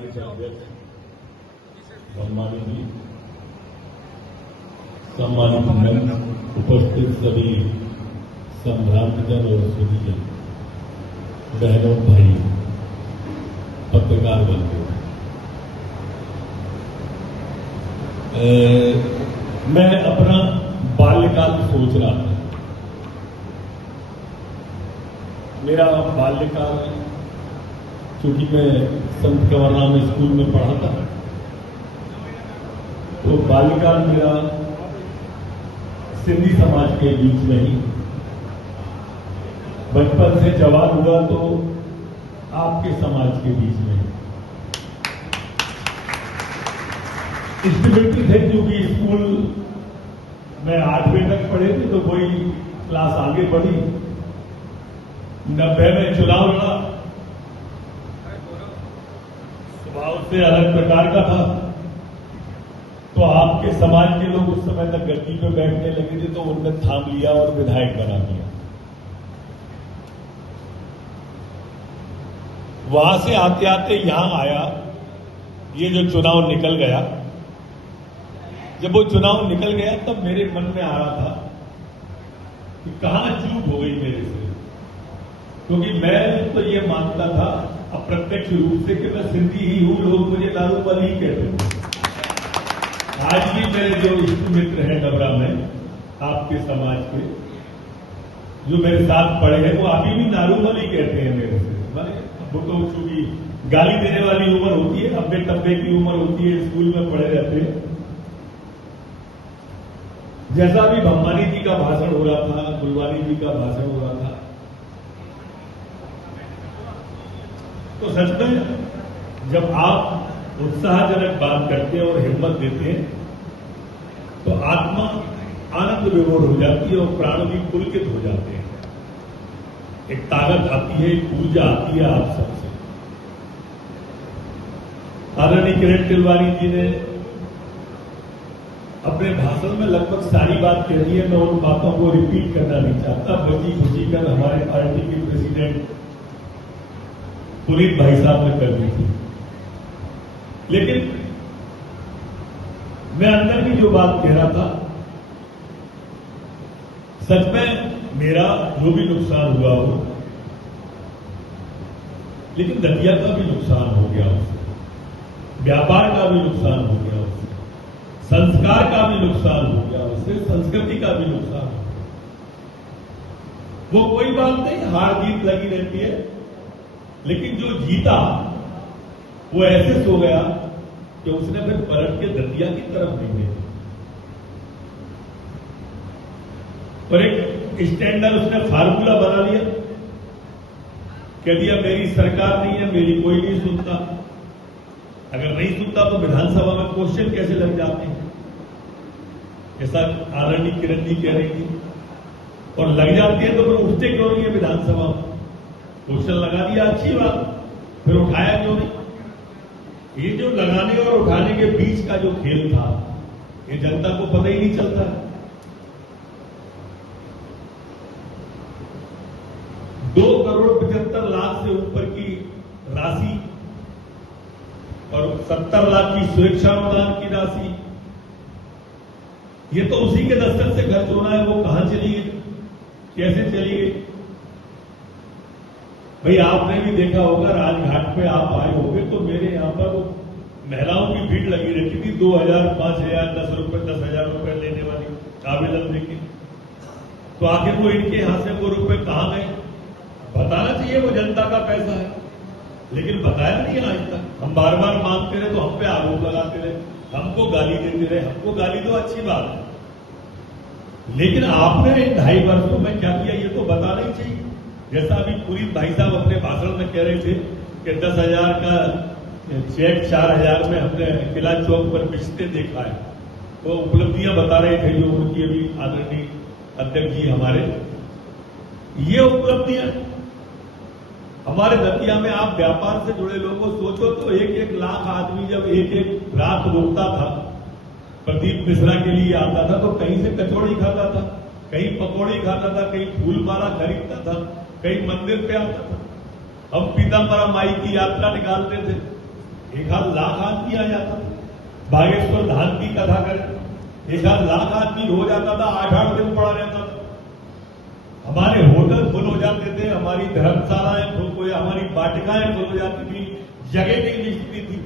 सम्मानित अध्यक्ष सम्मानित जी, सम्मानित मंच, उपस्थित सभी संभ्रांतजन और सुधीजन, बहनों भाई, पत्रकार बंधु, मैं अपना बाल्यकाल सोच रहा था। मेरा बाल्यकाल, चूंकि मैं संत कंवरराम स्कूल में पढ़ा था, तो बाल्यकाल मेरा सिंधी समाज के बीच में ही, बचपन से जवान हुआ तो आपके समाज के बीच में। स्टेबिलिटी थे, क्योंकि स्कूल में 8वीं तक पढ़े थे, तो कोई क्लास आगे बढ़ी। 90 में चुनाव लड़ा, स्वभाव से अलग प्रकार का था, तो आपके समाज के लोग उस समय तक गद्दी पे बैठने लगे थे, तो उनने थाम लिया और विधायक बना दिया। वहां से आते आते यहां आया, ये जो चुनाव निकल गया, जब वो चुनाव निकल गया तब मेरे मन में आ रहा था कि कहां चूक हो गई मेरे से, क्योंकि मैं तो ये मानता था अप्रत्यक्ष रूप से कि मैं सिंधी ही हूं, लोग मुझे नारूमल ही कहते हैं। आज भी मेरे जो इष्ट मित्र हैं डबरा में, आपके समाज के, जो मेरे साथ पढ़े हैं, वो अभी भी नारूमल ही कहते हैं मेरे से। वो तो चूंकि गाली देने वाली उम्र होती है, अब्बे तब्बे की उम्र होती है, स्कूल में पढ़े रहते हैं। जैसा भी भम्मानी जी का भाषण हो रहा था, गुलवानी जी का भाषण हो रहा था, तो सच में जब आप उत्साहजनक बात करते हैं और हिम्मत देते हैं, तो आत्मा आनंद विभोर हो जाती है और प्राण भी पुलकित हो जाते हैं। एक ताकत आती है, एक ऊर्जा आती है आप सबसे। आदरणीय किरण तिलवारी जी ने अपने भाषण में लगभग सारी बात कह दी है, मैं उन बातों को रिपीट करना नहीं चाहता। बची खुशी कर हमारे पार्टी के प्रेसिडेंट पुनीत भाई साहब ने कर दी थी, लेकिन मैं अंदर भी जो बात कह रहा था, सच में मेरा जो भी नुकसान हुआ हो, लेकिन दतिया का भी नुकसान हो गया उससे, व्यापार का भी नुकसान हो गया उससे, संस्कार का भी नुकसान हो गया उससे, संस्कृति का भी नुकसान हो गया। वो कोई बात नहीं, हार जीत लगी रहती है, लेकिन जो जीता वो ऐसे सो गया कि उसने फिर पलट के दतिया की तरफ नहीं देखा, और एक स्टैंडर्ड उसने फार्मूला बना लिया, कह दिया मेरी सरकार नहीं है, मेरी कोई नहीं सुनता। अगर नहीं सुनता तो विधानसभा में क्वेश्चन कैसे लग जाते हैं, ऐसा आदरणीय किरण जी कह रही थी, और लग जाते हैं तो फिर उठते क्यों नहीं है विधानसभा में? क्वेश्चन लगा दिया, अच्छी बात, फिर उठाया क्यों नहीं? ये जो लगाने और उठाने के बीच का जो खेल था, ये जनता को पता ही नहीं चलता। 2,75,00,000 से ऊपर की राशि और 70 लाख की सुरक्षा अनुदान की राशि, ये तो उसी के दस्तक से खर्च होना है। वो कहां चली गई, कैसे चली गई? भाई आपने भी देखा होगा, राजघाट पे आप आए होंगे तो मेरे यहां पर महिलाओं की भीड़ लगी रहती थी, 2,000, 5,000, 10 रुपए, 10,000 रुपए लेने वाली आवेदन देके। तो आखिर वो इनके यहां से वो रुपए कहां गए? बताना चाहिए, वो जनता का पैसा है, लेकिन बताया नहीं आज तक। हम बार बार मांगते रहे तो हम पे आरोप लगाते रहे, हमको गाली देते रहे। हमको गाली तो अच्छी बात है, लेकिन आपने इन 2.5 वर्षों में क्या किया ये तो बताना ही चाहिए। जैसा अभी पुनीत भाई साहब अपने भाषण में कह रहे थे कि 10,000 का चेक 4,000 में हमने किला चौक पर बिछते देखा है, वो उपलब्धियां बता रहे थे जो उनकी अभी आदरणीय अध्यक्ष जी हमारे, ये उपलब्धियां हमारे दतिया में। आप व्यापार से जुड़े लोगों को सोचो तो 1-1 लाख आदमी जब एक रात रुकता था, प्रदीप मिश्रा के लिए आता था, तो कहीं से कचौड़ी खाता था, कहीं पकौड़ी खाता था, कहीं फूल माला खरीदता था, कहीं मंदिर पे आता था। हम पीताम्बरा माई की यात्रा निकालते थे, एक आध लाख आदमी आ जाता था। बागेश्वर धाम की कथा करें, एक आध लाख आदमी हो जाता था, 8-8 दिन पड़ा रहता था। हमारे होटल फुल हो जाते थे, हमारी धर्मशालाएं फुल हो, हमारी वाटिकाएं फुल हो जाती थी, जगह नहीं मिलती थी।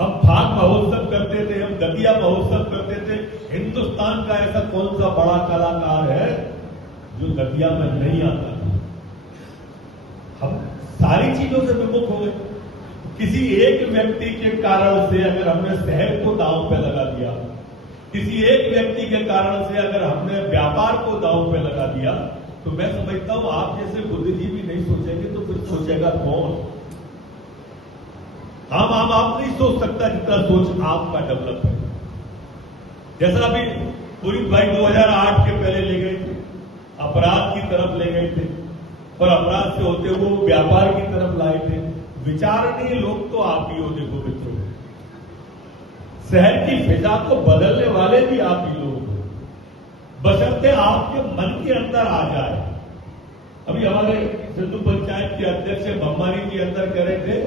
हम फाग महोत्सव करते थे, हम दतिया महोत्सव करते थे। हिंदुस्तान का ऐसा कौन सा बड़ा कलाकार है जो दतिया में नहीं आता था? हम सारी चीजों से विमुख हो गए। किसी एक व्यक्ति के कारण से अगर हमने शहर को दांव पे लगा दिया, किसी एक व्यक्ति के कारण से अगर हमने व्यापार को दांव पे लगा दिया, तो मैं समझता हूं आप जैसे बुद्धिजीवी नहीं सोचेंगे तो फिर सोचेगा कौन? आम आप नहीं सोच सकता जितना सोच आपका डेवलप है। जैसा अभी पुरी भाई 2008 के पहले ले गए थे, अपराध की तरफ ले गए थे, और अपराध से होते हुए व्यापार की तरफ लाए थे। विचारणीय लोग तो आप ही हो। देखो मित्रों, शहर की फिजा को बदलने वाले भी आप ही लोग हो, बशर्ते आपके मन के अंदर आ जाए। अभी हमारे सिंधु पंचायत के अध्यक्ष बम्बानी जी अंदर कह रहे थे,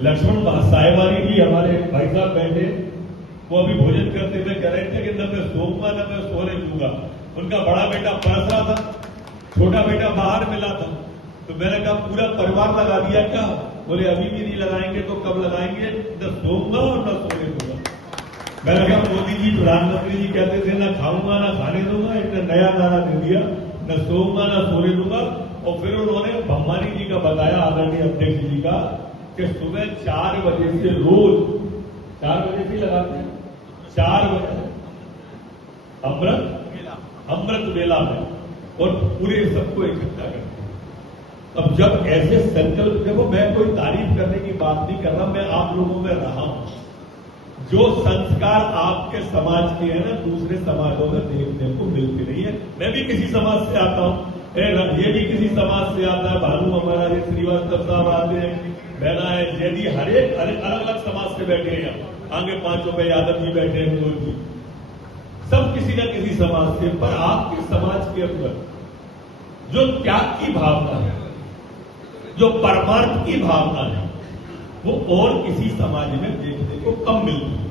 लक्ष्मण साहेबानी जी हमारे भाई साहब बैठे, वो अभी भोजन करते हुए कह रहे थे कि न मैं सोऊंगा न मैं सोने दूंगा। उनका बड़ा बेटा परस रहा था, छोटा बेटा बाहर मिला था, तो मैंने कहा पूरा परिवार लगा दिया क्या? बोले अभी भी नहीं लगाएंगे तो कब लगाएंगे? न सोऊंगा और न सोने दूंगा। मैंने कहा मोदी जी प्रधानमंत्री जी कहते थे ना खाऊंगा ना खाने दूंगा, एक नया नारा दे दिया, न सोऊंगा ना सोने दूंगा। और फिर उन्होंने बम्बानी जी का बताया, आदरणीय अध्यक्ष जी का, कि सुबह 4 बजे से रोज 4 बजे से लगाते हैं, 4 बजे अमृत वेला में, और पूरे सबको इकट्ठा करते हैं। अब जब ऐसे संकल्प, देखो मैं कोई तारीफ करने की बात नहीं कर रहा, मैं आप लोगों में रहा हूं। जो संस्कार आपके समाज के हैं ना, दूसरे समाजों में देखने को मिलते नहीं है। मैं भी किसी समाज से आता हूं, ये भी किसी समाज से आता है, भानु हमारा श्रीवास्तव साहब आते हैं, बहना है, जैदी, हर एक अलग अलग समाज से बैठे हैं। आगे 5 रुपए यादव जी बैठे हैं, मनोज जी, सब किसी न किसी समाज से। पर आपके समाज के अंदर जो त्याग की भावना है, जो परमार्थ की भावना है, वो और किसी समाज में देखने को कम मिलती है।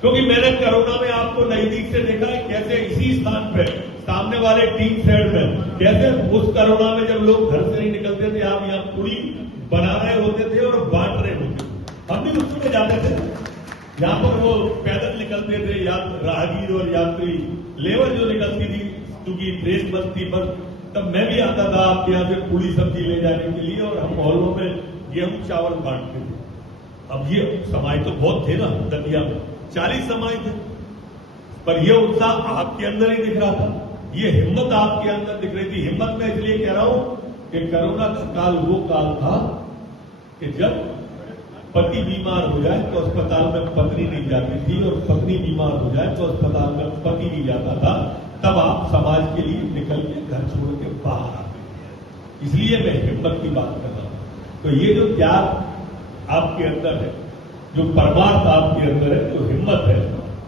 क्योंकि मैंने कोरोना में आपको नजदीक से देखा है कैसे इसी स्थान पे सामने वाले टीम साइड में, कैसे उस कोरोना में जब लोग घर से नहीं निकलते थे, आप यहाँ पूरी बना रहे होते थे और बांट रहे होते थे। हम भी उस समय जाते थे, यहाँ पर वो पैदल निकलते थे, राहगीर और यात्री लेबर जो निकलती थी, क्योंकि ट्रेन बंद थी, बस तब मैं भी आता था आपके यहाँ से पूरी सब्जी ले जाने के लिए, और हम मोहल्लों में गेहूं चावल बांटते थे। अब ये समाज तो बहुत थे ना, दतिया में 40 समाज थे, पर यह उत्साह आपके अंदर ही दिख रहा था, ये हिम्मत आपके अंदर दिख रही थी। हिम्मत मैं इसलिए कह रहा हूं कि कोरोना का काल वो काल था कि जब पति बीमार हो जाए तो अस्पताल में पत्नी नहीं जाती थी, और पत्नी बीमार हो जाए तो अस्पताल में पति नहीं जाता था। तब आप समाज के लिए निकल के घर छोड़ के बाहर आते थे। इसलिए मैं हिम्मत की बात कर रहा हूं। तो ये जो त्याग आपके अंदर है, जो परमार्थ आपके अंदर है, जो हिम्मत है,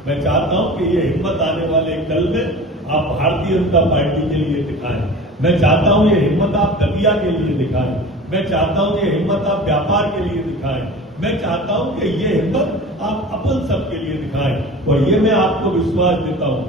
मैं चाहता हूं कि ये हिम्मत आने वाले कल में आप भारतीय जनता पार्टी के लिए दिखाएं। मैं चाहता हूं ये हिम्मत आप दतिया के लिए दिखाएं। मैं चाहता हूं ये हिम्मत आप व्यापार के लिए दिखाएं। मैं चाहता हूं कि ये हिम्मत आप अपन सबके लिए दिखाएं। और ये मैं आपको विश्वास देता हूं